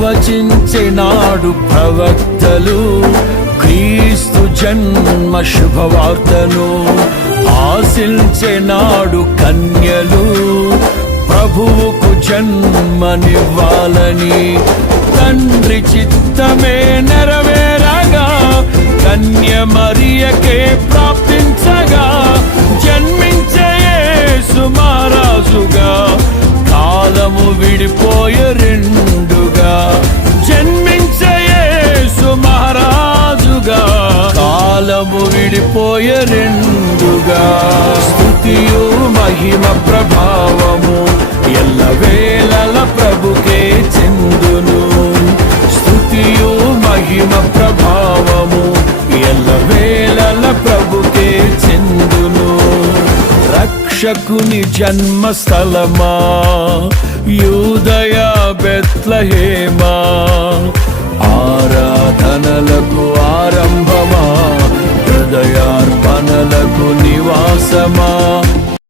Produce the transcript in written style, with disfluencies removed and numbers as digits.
ప్రవచించినాడు ప్రవక్తలు క్రీస్తు జన్మ శుభవార్తను. ఆశించినాడు కన్యలు ప్రభువుకు జన్మనివ్వాలని. తండ్రి చిత్తమే నెరవేరగా కన్య మరియకే ప్రాప్తించగా జన్మించే యేసు మహారాజుగా కాలము విడిపోయే రెండుగా. జన్మించే యేసు మహారాజుగా కాలము విడిపోయే రెండుగా. స్తుతియు మహిమ ప్రభావము ఎల్లవేళల ప్రభుకే చెందును. స్తుతియు మహిమ ప్రభావము ఎల్లవేళల ప్రభుకే చెందును. రక్షకుని జన్మస్థలమా యూదయ బెత్లెహేమా, ఆరాధనలకు ఆరంభమా హృదయార్పణలకు నివాసమా.